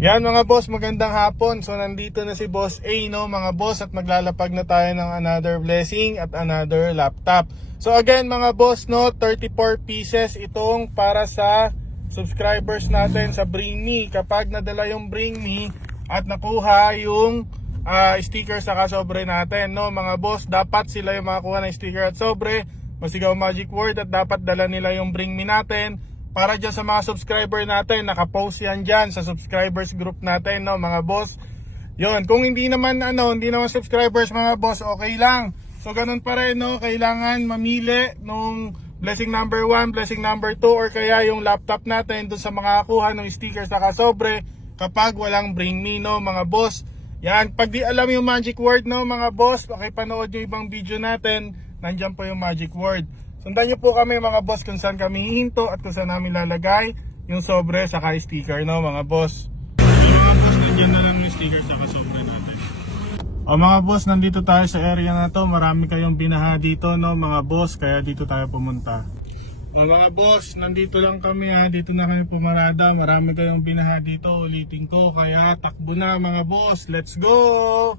Yan mga boss, magandang hapon. So nandito na si Boss A, no mga boss, at maglalapag na tayo ng another blessing at another laptop. So again mga boss, no, 34 pieces itong para sa subscribers natin sa Bring Me. Kapag nadala yung Bring Me at nakuha yung sticker sa kasobre natin, no mga boss, dapat sila yung makakuha ng sticker at sobre, Masigaw Magic Word, at dapat dala nila yung Bring Me natin. Para dyan sa mga subscriber natin, nakapost yan dyan sa subscribers group natin, no mga boss. Yon, kung hindi naman subscribers mga boss, okay lang. So ganun pa rin, no, kailangan mamili nung blessing number 1, blessing number 2, or kaya yung laptop natin dun sa makakuha ng sticker sa kasobre kapag walang Bring Me, no mga boss. Yan, pag di alam yung magic word, no mga boss, pakipanood yung ibang video natin, nandyan po yung magic word. Sundan nyo po kami mga boss kung saan kami hihinto at kung saan namin lalagay yung sobre saka sticker, no mga boss. Mga boss, nandiyan na lang yung sticker saka sobre natin. O mga boss, nandito tayo sa area na to. Marami kayong binaha dito, no mga boss, kaya dito tayo pumunta. O mga boss, nandito lang kami ha. Dito na kami pumarada. Marami kayong binaha dito, ulitin ko. Kaya takbo na mga boss, let's go!